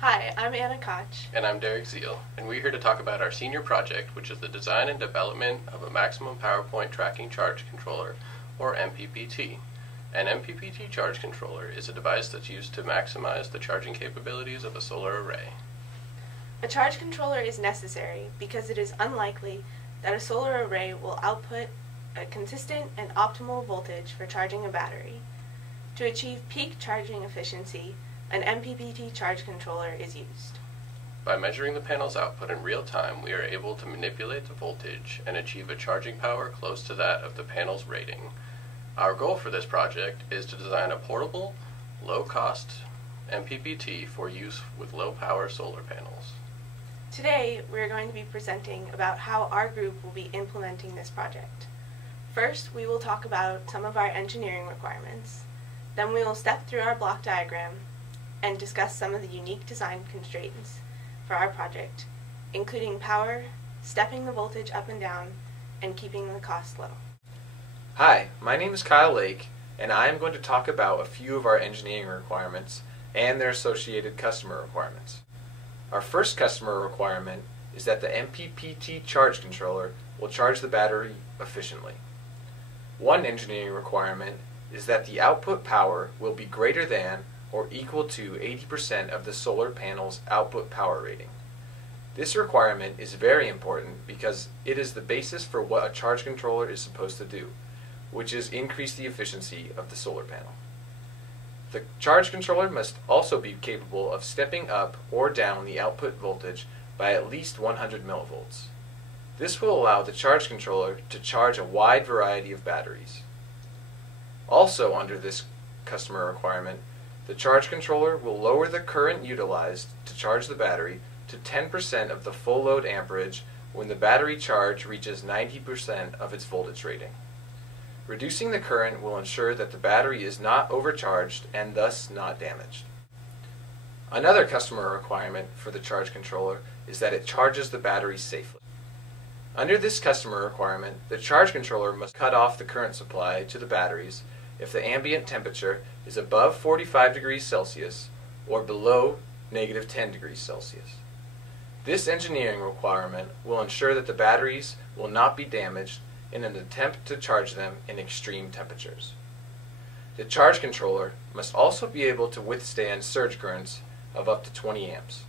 Hi, I'm Anna Koch. And I'm Derek Zeal, and we're here to talk about our senior project, which is the design and development of a maximum power point tracking charge controller, or MPPT. An MPPT charge controller is a device that's used to maximize the charging capabilities of a solar array. A charge controller is necessary because it is unlikely that a solar array will output a consistent and optimal voltage for charging a battery. To achieve peak charging efficiency, an MPPT charge controller is used. By measuring the panel's output in real time, we are able to manipulate the voltage and achieve a charging power close to that of the panel's rating. Our goal for this project is to design a portable, low-cost MPPT for use with low-power solar panels. Today, we are going to be presenting about how our group will be implementing this project. First, we will talk about some of our engineering requirements. Then we will step through our block diagram and discuss some of the unique design constraints for our project, including power, stepping the voltage up and down, and keeping the cost low. Hi, my name is Kyle Lake, and I am going to talk about a few of our engineering requirements and their associated customer requirements. Our first customer requirement is that the MPPT charge controller will charge the battery efficiently. One engineering requirement is that the output power will be greater than or equal to 80% of the solar panel's output power rating. This requirement is very important because it is the basis for what a charge controller is supposed to do, which is increase the efficiency of the solar panel. The charge controller must also be capable of stepping up or down the output voltage by at least 100 millivolts. This will allow the charge controller to charge a wide variety of batteries. Also under this customer requirement, the charge controller will lower the current utilized to charge the battery to 10% of the full load amperage when the battery charge reaches 90% of its voltage rating. Reducing the current will ensure that the battery is not overcharged and thus not damaged. Another customer requirement for the charge controller is that it charges the battery safely. Under this customer requirement, the charge controller must cut off the current supply to the batteries if the ambient temperature is above 45 degrees Celsius or below -10 degrees Celsius. This engineering requirement will ensure that the batteries will not be damaged in an attempt to charge them in extreme temperatures. The charge controller must also be able to withstand surge currents of up to 20 amps.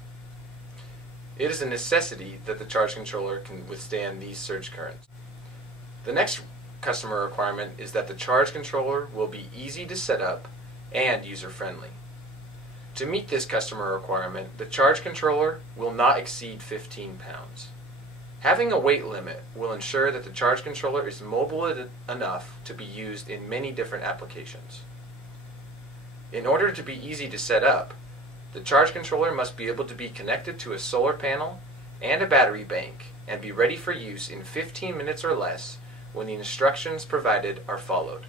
It is a necessity that the charge controller can withstand these surge currents. The next customer requirement is that the charge controller will be easy to set up and user-friendly. To meet this customer requirement, the charge controller will not exceed 15 pounds. Having a weight limit will ensure that the charge controller is mobile enough to be used in many different applications. In order to be easy to set up, the charge controller must be able to be connected to a solar panel and a battery bank and be ready for use in 15 minutes or less when the instructions provided are followed.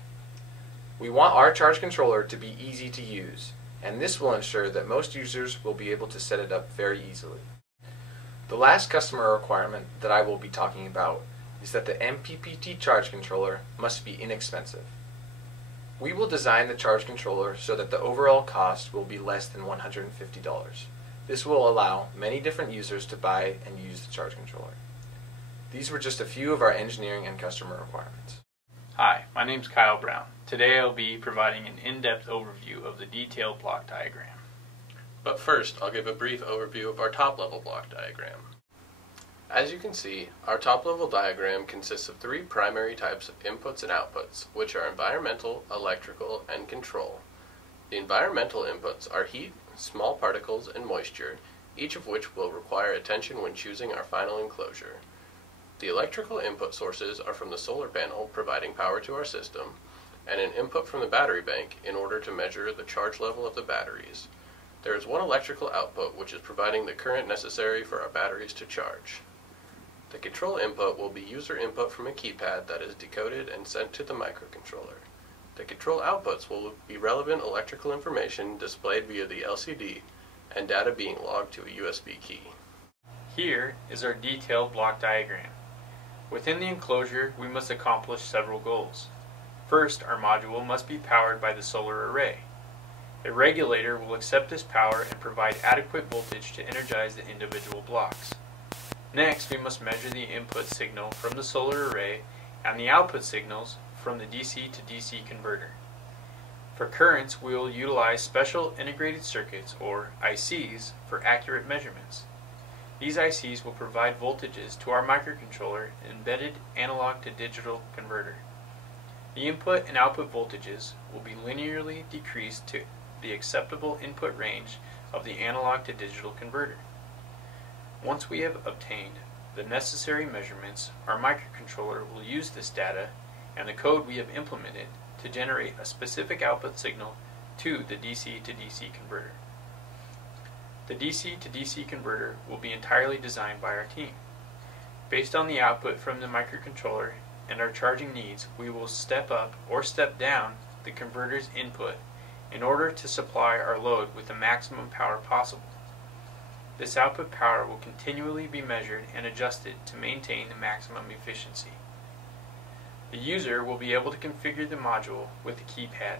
We want our charge controller to be easy to use, and this will ensure that most users will be able to set it up very easily. The last customer requirement that I will be talking about is that the MPPT charge controller must be inexpensive. We will design the charge controller so that the overall cost will be less than $150. This will allow many different users to buy and use the charge controller. These were just a few of our engineering and customer requirements. Hi, my name's Kyle Brown. Today I'll be providing an in-depth overview of the detailed block diagram. But first, I'll give a brief overview of our top-level block diagram. As you can see, our top-level diagram consists of three primary types of inputs and outputs, which are environmental, electrical, and control. The environmental inputs are heat, small particles, and moisture, each of which will require attention when choosing our final enclosure. The electrical input sources are from the solar panel providing power to our system, and an input from the battery bank in order to measure the charge level of the batteries. There is one electrical output which is providing the current necessary for our batteries to charge. The control input will be user input from a keypad that is decoded and sent to the microcontroller. The control outputs will be relevant electrical information displayed via the LCD and data being logged to a USB key. Here is our detailed block diagram. Within the enclosure, we must accomplish several goals. First, our module must be powered by the solar array. A regulator will accept this power and provide adequate voltage to energize the individual blocks. Next, we must measure the input signal from the solar array and the output signals from the DC to DC converter. For currents, we will utilize special integrated circuits, or ICs, for accurate measurements. These ICs will provide voltages to our microcontroller embedded analog to digital converter. The input and output voltages will be linearly decreased to the acceptable input range of the analog to digital converter. Once we have obtained the necessary measurements, our microcontroller will use this data and the code we have implemented to generate a specific output signal to the DC to DC converter. The DC to DC converter will be entirely designed by our team. Based on the output from the microcontroller and our charging needs, we will step up or step down the converter's input in order to supply our load with the maximum power possible. This output power will continually be measured and adjusted to maintain the maximum efficiency. The user will be able to configure the module with the keypad.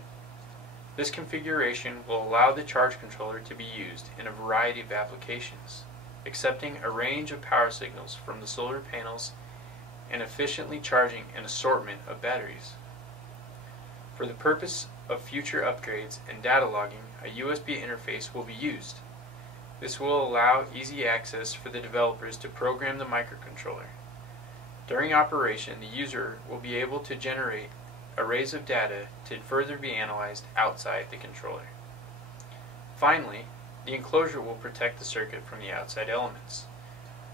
This configuration will allow the charge controller to be used in a variety of applications, accepting a range of power signals from the solar panels and efficiently charging an assortment of batteries. For the purpose of future upgrades and data logging, a USB interface will be used. This will allow easy access for the developers to program the microcontroller. During operation, the user will be able to generate arrays of data to further be analyzed outside the controller. Finally, the enclosure will protect the circuit from the outside elements.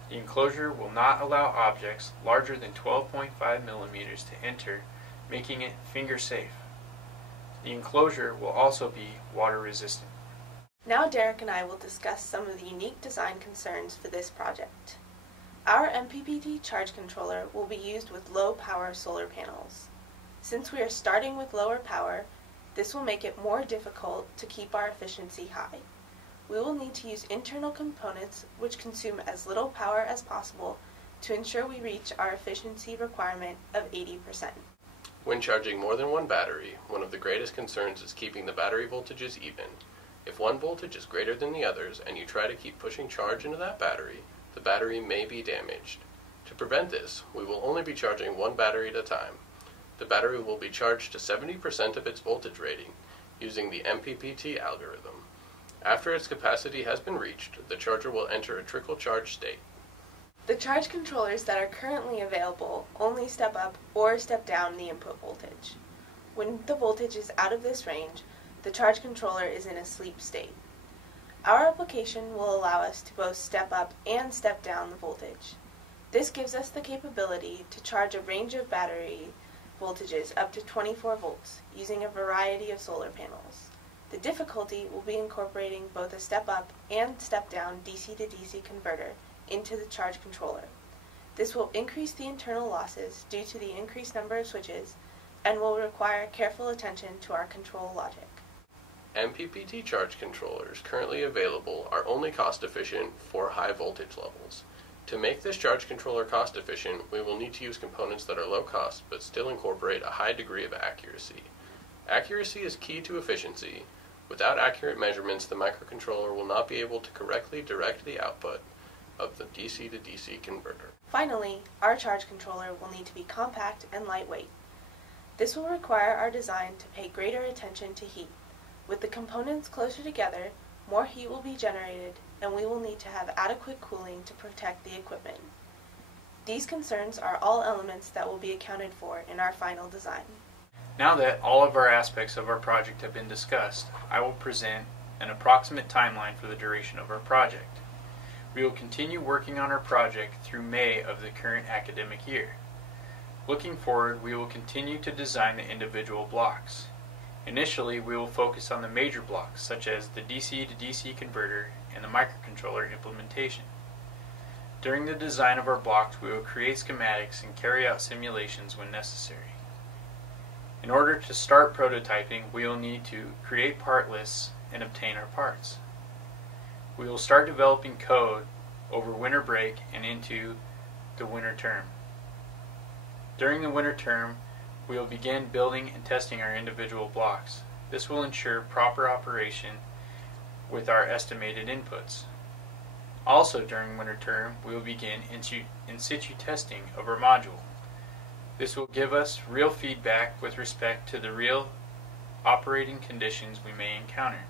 The enclosure will not allow objects larger than 12.5 millimeters to enter, making it finger safe. The enclosure will also be water resistant. Now Derek and I will discuss some of the unique design concerns for this project. Our MPPT charge controller will be used with low power solar panels. Since we are starting with lower power, this will make it more difficult to keep our efficiency high. We will need to use internal components which consume as little power as possible to ensure we reach our efficiency requirement of 80%. When charging more than one battery, one of the greatest concerns is keeping the battery voltages even. If one voltage is greater than the others and you try to keep pushing charge into that battery, the battery may be damaged. To prevent this, we will only be charging one battery at a time. The battery will be charged to 70% of its voltage rating using the MPPT algorithm. After its capacity has been reached, the charger will enter a trickle charge state. The charge controllers that are currently available only step up or step down the input voltage. When the voltage is out of this range, the charge controller is in a sleep state. Our application will allow us to both step up and step down the voltage. This gives us the capability to charge a range of battery voltages up to 24 volts using a variety of solar panels. The difficulty will be incorporating both a step up and step down DC to DC converter into the charge controller. This will increase the internal losses due to the increased number of switches and will require careful attention to our control logic. MPPT charge controllers currently available are only cost efficient for high voltage levels. To make this charge controller cost efficient, we will need to use components that are low cost but still incorporate a high degree of accuracy. Accuracy is key to efficiency. Without accurate measurements, the microcontroller will not be able to correctly direct the output of the DC to DC converter. Finally, our charge controller will need to be compact and lightweight. This will require our design to pay greater attention to heat. With the components closer together, more heat will be generated, and we will need to have adequate cooling to protect the equipment. These concerns are all elements that will be accounted for in our final design. Now that all of our aspects of our project have been discussed, I will present an approximate timeline for the duration of our project. We will continue working on our project through May of the current academic year. Looking forward, we will continue to design the individual blocks. Initially, we will focus on the major blocks, such as the DC to DC converter and the microcontroller implementation. During the design of our blocks, we will create schematics and carry out simulations when necessary. In order to start prototyping, we will need to create part lists and obtain our parts. We will start developing code over winter break and into the winter term. During the winter term, we will begin building and testing our individual blocks. This will ensure proper operation with our estimated inputs. Also during winter term, we will begin in situ testing of our module. This will give us real feedback with respect to the real operating conditions we may encounter.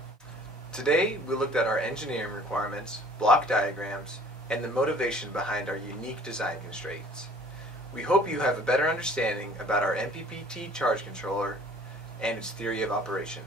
Today, we looked at our engineering requirements, block diagrams, and the motivation behind our unique design constraints. We hope you have a better understanding about our MPPT charge controller and its theory of operation.